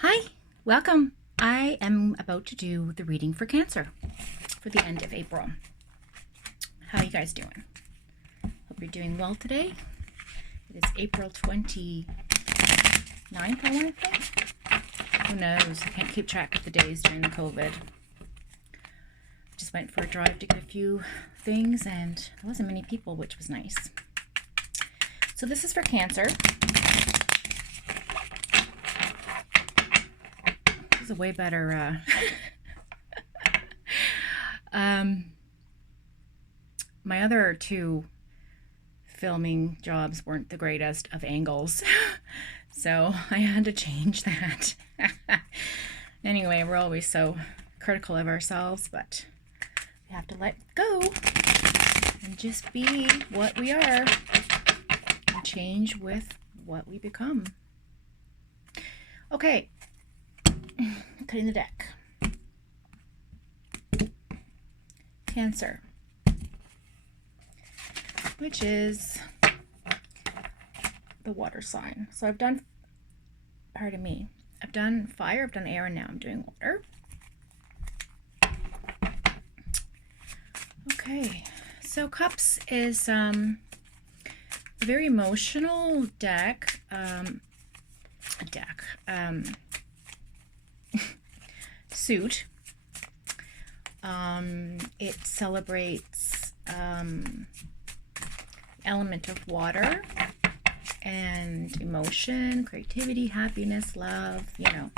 Hi, welcome. I am about to do the reading for Cancer for the end of April. How are you guys doing? Hope you're doing well today. It is April 29th, I want to think. Who knows? I can't keep track of the days during the COVID. Just went for a drive to get a few things and there wasn't many people, which was nice. So this is for Cancer. This is a way better my other two filming jobs weren't the greatest of angles, so I had to change that. Anyway, we're always so critical of ourselves, but we have to let go and just be what we are and change with what we become. Okay, cutting the deck. Cancer, which is the water sign. So I've done, pardon me, I've done fire, I've done air, and now I'm doing water. Okay, so Cups is a very emotional deck, suit. It celebrates element of water and emotion, creativity, happiness, love, you know.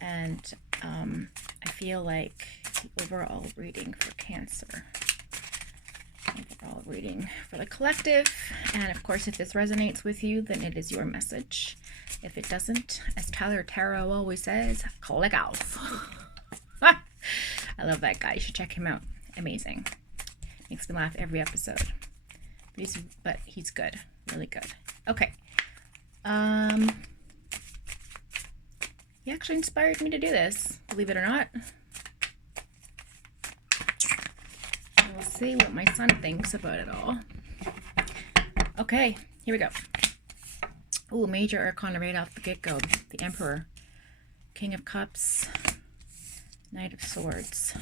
And I feel like the overall reading for Cancer, overall reading for the collective, and of course if this resonates with you, then it is your message. If it doesn't, as Tyler Tarot always says, click off. I love that guy. You should check him out. Amazing. Makes me laugh every episode. But he's good. Really good. Okay. He actually inspired me to do this, believe it or not. We'll see what my son thinks about it all. Okay, here we go. Ooh, major arcana right off the get-go. The Emperor, King of Cups, Knight of Swords.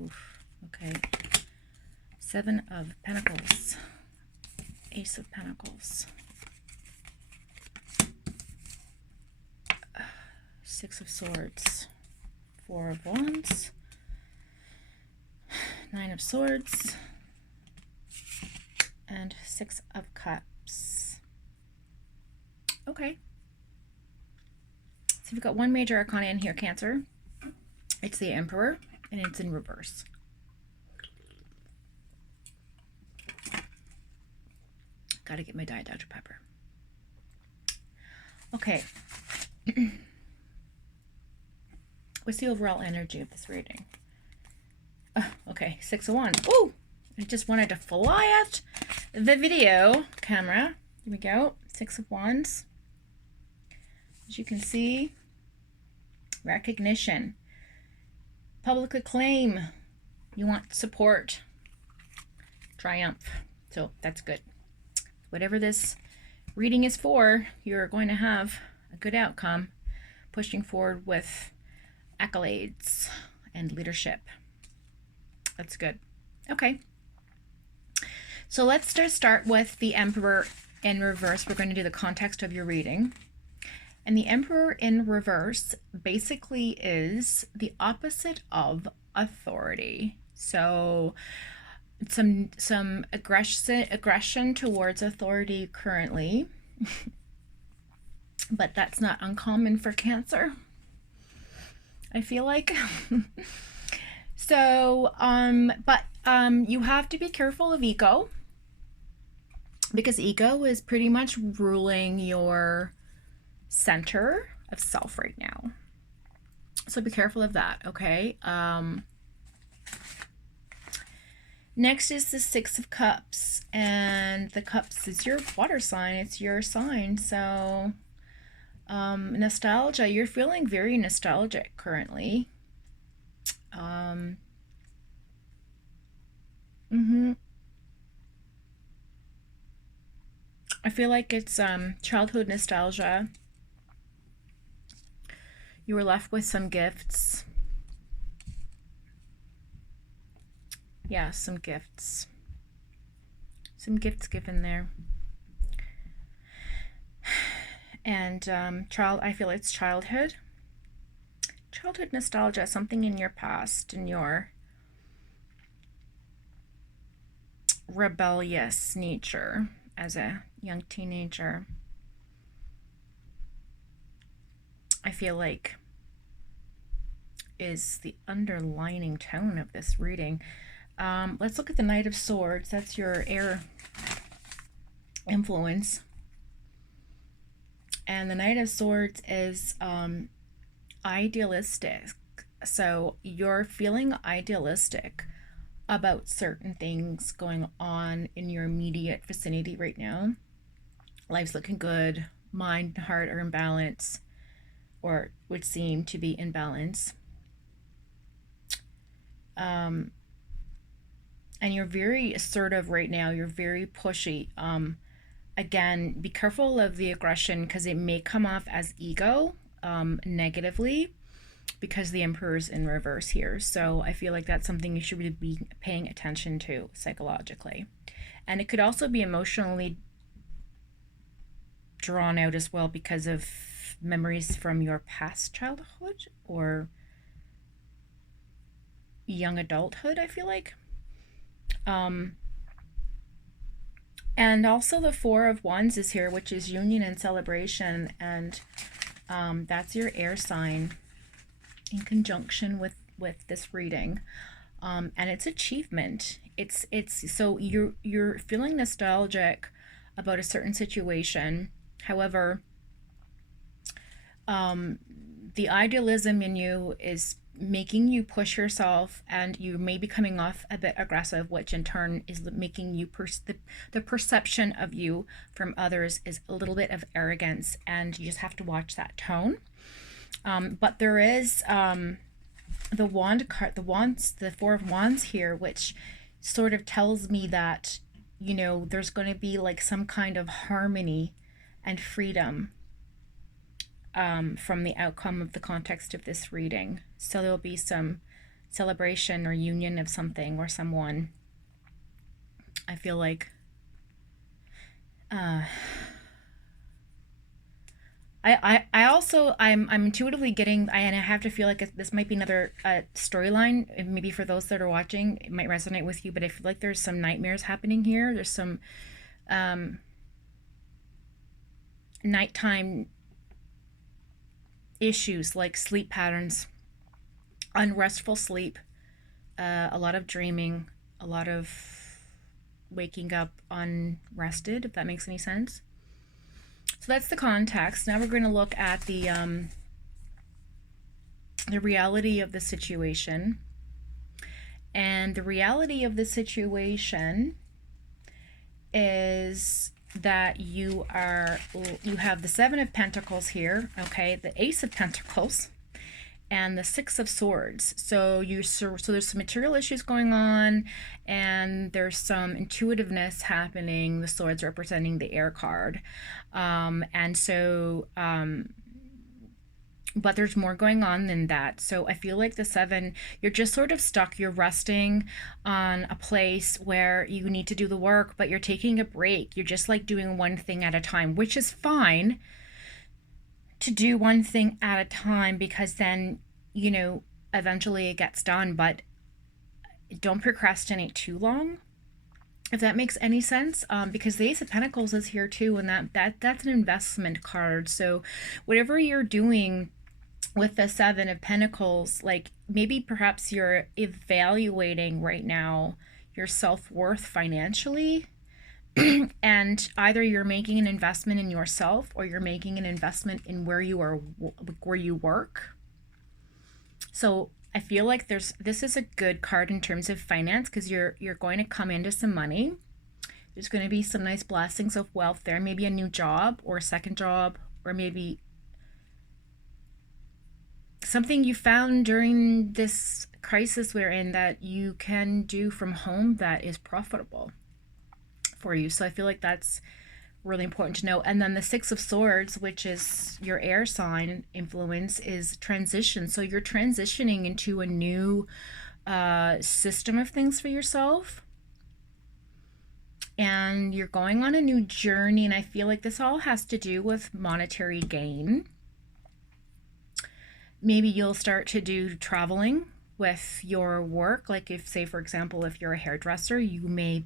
Oof, okay. Seven of Pentacles, Ace of Pentacles, Six of Swords, Four of Wands, Nine of Swords, and Six of Cups. Okay. So we've got one major arcana in here, Cancer. It's the Emperor, and it's in reverse. Gotta get my Diet Dr. Pepper. Okay. What's the overall energy of this reading? Oh, okay, Six of Wands. Ooh! I just wanted to fly at the video camera. Here we go. Six of Wands. As you can see, recognition, public acclaim. You want support, triumph. So that's good. Whatever this reading is for, you're going to have a good outcome, pushing forward with accolades and leadership. That's good. Okay. So let's just start with the Emperor in reverse. We're going to do the context of your reading. And the Emperor in reverse basically is the opposite of authority. So some aggression towards authority currently, but that's not uncommon for Cancer, I feel like. So you have to be careful of ego, because ego is pretty much ruling your center of self right now. So be careful of that, okay? Next is the Six of Cups, and the Cups is your water sign. It's your sign. So nostalgia, you're feeling very nostalgic currently. I feel like it's childhood nostalgia. You were left with some gifts. Yeah, some gifts. Some gifts given there. And I feel it's childhood. Childhood nostalgia, something in your past, in your rebellious nature as a young teenager. I feel like is the underlining tone of this reading. Let's look at the Knight of Swords. That's your air influence. And the Knight of Swords is idealistic. So you're feeling idealistic about certain things going on in your immediate vicinity right now. Life's looking good. Mind and heart are in balance, or would seem to be in balance. And you're very assertive right now. You're very pushy. Again, be careful of the aggression because it may come off as ego negatively, because the Emperor's in reverse here. So I feel like that's something you should really be paying attention to psychologically. And it could also be emotionally drawn out as well because of memories from your past childhood or young adulthood, I feel like. And also the Four of Wands is here, which is union and celebration. And that's your air sign in conjunction with this reading. And it's achievement. It's so you're feeling nostalgic about a certain situation. However, the idealism in you is making you push yourself, and you may be coming off a bit aggressive, which in turn is making you the perception of you from others is a little bit of arrogance, and you just have to watch that tone. But there is the wand card, the Four of Wands here, which sort of tells me that, you know, there's going to be like some kind of harmony and freedom from the outcome of the context of this reading. So there'll be some celebration or union of something or someone. I feel like I'm intuitively getting, and I have to feel like this might be another storyline. Maybe for those that are watching, it might resonate with you. But I feel like there's some nightmares happening here. There's some nighttime issues like sleep patterns, unrestful sleep, a lot of dreaming, a lot of waking up unrested, if that makes any sense. So that's the context. Now we're going to look at the reality of the situation. And the reality of the situation is that you have the Seven of Pentacles here, okay, the Ace of Pentacles, and the Six of Swords. So there's some material issues going on, and there's some intuitiveness happening. The swords representing the air card, and so but there's more going on than that. So I feel like the Seven, you're just sort of stuck. You're resting on a place where you need to do the work, but you're taking a break. You're just like doing one thing at a time, which is fine to do one thing at a time, because then, you know, eventually it gets done. But don't procrastinate too long, if that makes any sense, because the Ace of Pentacles is here too, and that's an investment card. So whatever you're doing with the Seven of Pentacles, like maybe perhaps you're evaluating right now your self-worth financially, and either you're making an investment in yourself or you're making an investment in where you work. So I feel like this is a good card in terms of finance, because you're going to come into some money. There's going to be some nice blessings of wealth there, maybe a new job or a second job, or maybe something you found during this crisis we're in that you can do from home that is profitable for you. So I feel like that's really important to know. And then the Six of Swords, which is your air sign influence, is transition. So you're transitioning into a new system of things for yourself, and you're going on a new journey. And I feel like this all has to do with monetary gain. Maybe you'll start to do traveling with your work. Like, if, say for example, if you're a hairdresser, you may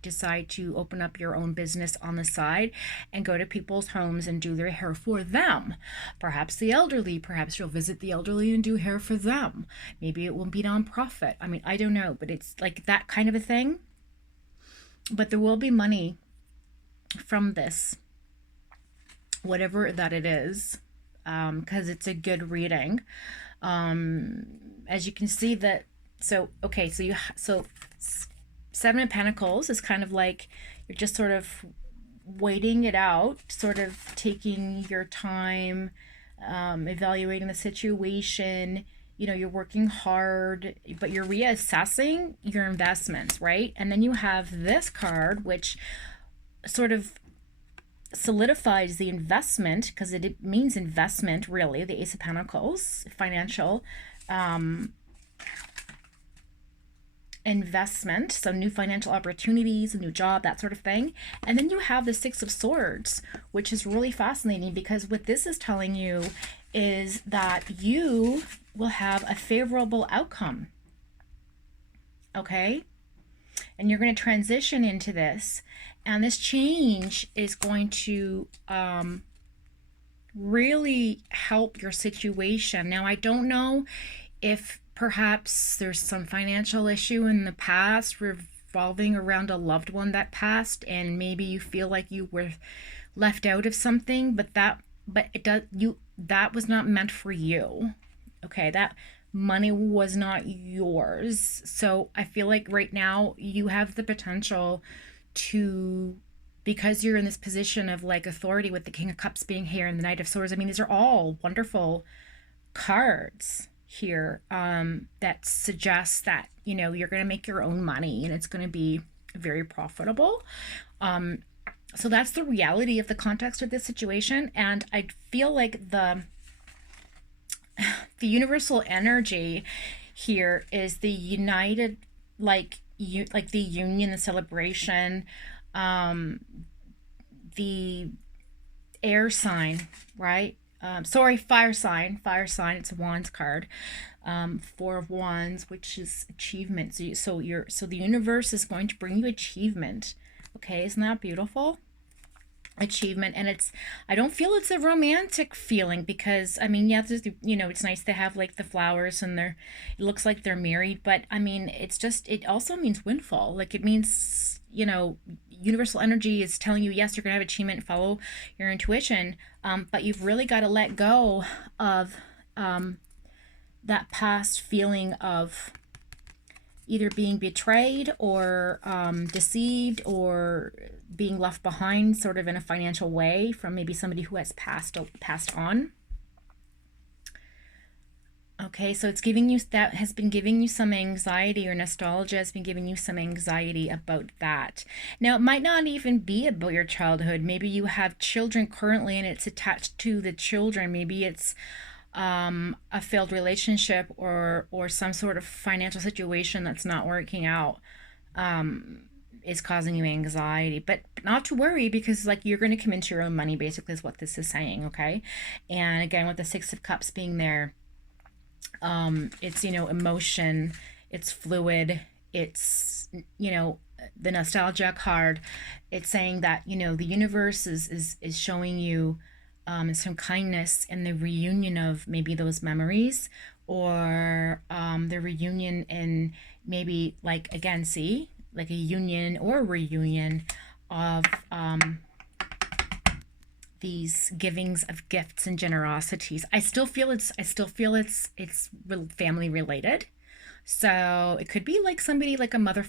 decide to open up your own business on the side and go to people's homes and do their hair for them. Perhaps the elderly, perhaps you'll visit the elderly and do hair for them. Maybe it will be nonprofit. I mean, I don't know, but it's like that kind of a thing. But there will be money from this, whatever that it is, because it's a good reading. As you can see that, so okay, so Seven of Pentacles is kind of like you're just sort of waiting it out, sort of taking your time, evaluating the situation. You know, you're working hard, but you're reassessing your investments, right? And then you have this card, which sort of solidifies the investment, because it means investment, really. The Ace of Pentacles, financial investment, so new financial opportunities, a new job, that sort of thing. And then you have the Six of Swords, which is really fascinating, because what this is telling you is that you will have a favorable outcome, okay? And you're going to transition into this, and this change is going to really help your situation. Now, I don't know if perhaps there's some financial issue in the past revolving around a loved one that passed, and maybe you feel like you were left out of something, but that was not meant for you. Okay, that money was not yours. So I feel like right now you have the potential to, because you're in this position of like authority with the King of Cups being here and the Knight of Swords. I mean, these are all wonderful cards here that suggests that, you know, you're going to make your own money and it's going to be very profitable. So that's the reality of the context of this situation. And I feel like the universal energy here is the united, like the union, the celebration, the air sign, right? Fire sign. It's a Wands card. Four of Wands, which is achievement. So the universe is going to bring you achievement. Okay, isn't that beautiful? Achievement. And I don't feel it's a romantic feeling, because I mean, yeah, you know, it's nice to have like the flowers and it looks like they're married, but I mean, it also means windfall. Like, it means, you know, universal energy is telling you, yes, you're gonna have achievement, follow your intuition, but you've really got to let go of that past feeling of either being betrayed or deceived or being left behind, sort of in a financial way, from maybe somebody who has passed on. Okay, so it's giving you, that has been giving you some anxiety, or nostalgia has been giving you some anxiety about that. Now, it might not even be about your childhood. Maybe you have children currently and it's attached to the children. Maybe it's a failed relationship or some sort of financial situation that's not working out, is causing you anxiety. But not to worry, because like, you're going to come into your own money, basically, is what this is saying. Okay, and again, with the Six of Cups being there, it's, you know, emotion, it's fluid, it's, you know, the nostalgia card. It's saying that, you know, the universe is showing you some kindness in the reunion of maybe those memories, or the reunion in maybe, like, again, see, like a union or a reunion of these givings of gifts and generosities. I still feel it's family related. So it could be like somebody, like a mother,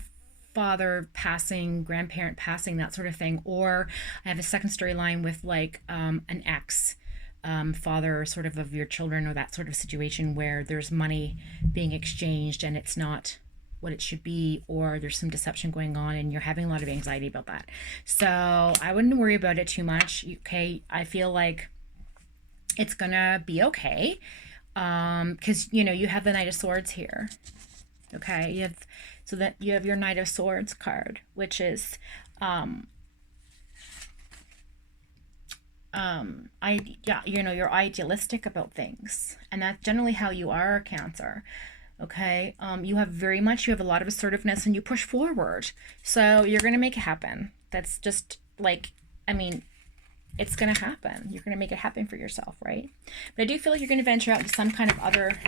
father passing, grandparent passing, that sort of thing. Or I have a second storyline with like an ex father, sort of your children, or that sort of situation where there's money being exchanged and it's not what it should be, or there's some deception going on and you're having a lot of anxiety about that. So I wouldn't worry about it too much. Okay, I feel like it's gonna be okay, because you know you have the Knight of Swords here. Okay, you have your Knight of Swords card, which is you're idealistic about things, and that's generally how you are, Cancer. Okay, you have a lot of assertiveness and you push forward, so you're gonna make it happen. That's just like, I mean, it's gonna happen. You're gonna make it happen for yourself, right? But I do feel like you're gonna venture out into some kind of other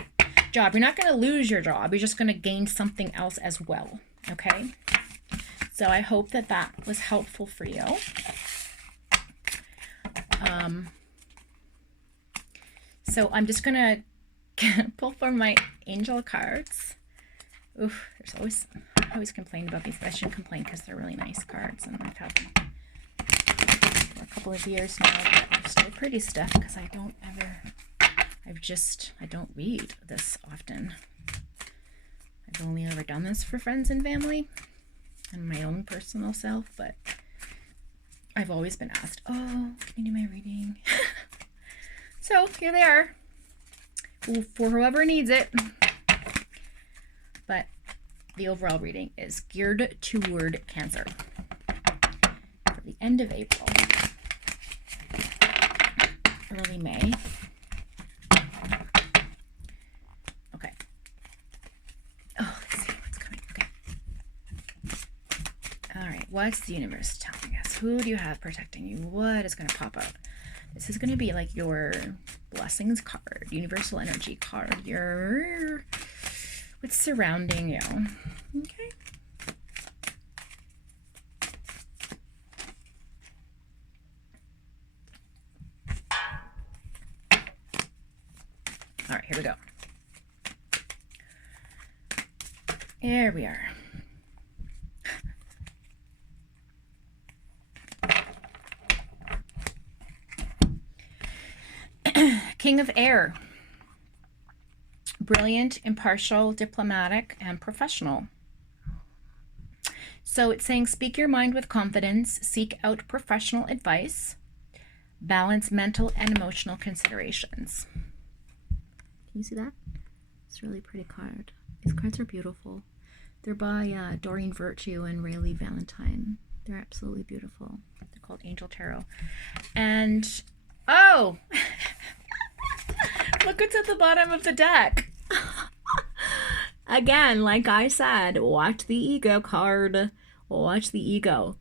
job. You're not gonna lose your job, you're just gonna gain something else as well. Okay, so I hope that that was helpful for you. So I'm just gonna pull from my angel cards. Oof, I always complain about these, but I shouldn't complain because they're really nice cards, and I've had them for a couple of years now, but they're still pretty stuff because I don't read this often. I've only ever done this for friends and family and my own personal self, but I've always been asked, oh, can you do my reading? So here they are for whoever needs it. But the overall reading is geared toward Cancer for the end of April, early May. Okay. Oh, let's see what's coming. Okay. All right. What's the universe telling us? Who do you have protecting you? What is going to pop out? This is going to be like your blessings card, universal energy card, what's surrounding you. Okay. All right, here we go. There we are. King of Air. Brilliant, impartial, diplomatic, and professional. So it's saying speak your mind with confidence, seek out professional advice, balance mental and emotional considerations. Can you see that? It's a really pretty card. These cards are beautiful. They're by Doreen Virtue and Rayleigh Valentine. They're absolutely beautiful. They're called Angel Tarot. And, oh! Look what's at the bottom of the deck. Again, like I said, watch the ego card. Watch the ego.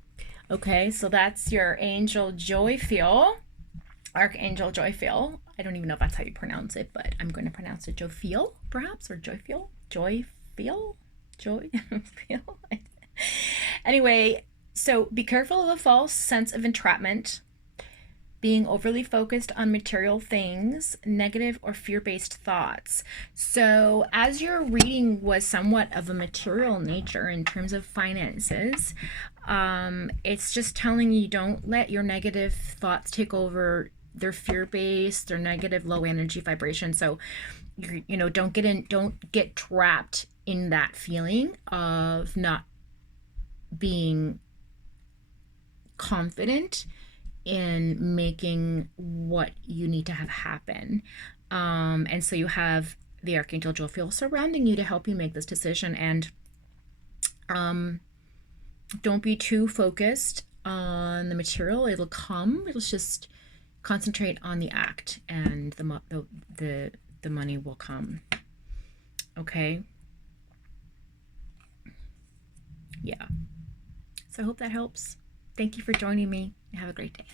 Okay, so that's your Angel Joyfeel. Archangel Joyfeel. I don't even know if that's how you pronounce it, but I'm going to pronounce it Joyfeel, perhaps, or Joyfeel. Joyfeel? Joyfeel? Anyway, so be careful of a false sense of entrapment, being overly focused on material things, negative or fear-based thoughts. So as your reading was somewhat of a material nature in terms of finances, it's just telling you don't let your negative thoughts take over. They're fear-based, they're negative, low energy vibration. So don't get trapped in that feeling of not being confident in making what you need to have happen. And so you have the Archangel Joyfeel surrounding you to help you make this decision. And don't be too focused on the material. It'll come. It'll just concentrate on the act, and the money will come. Okay. Yeah. So I hope that helps. Thank you for joining me. Have a great day.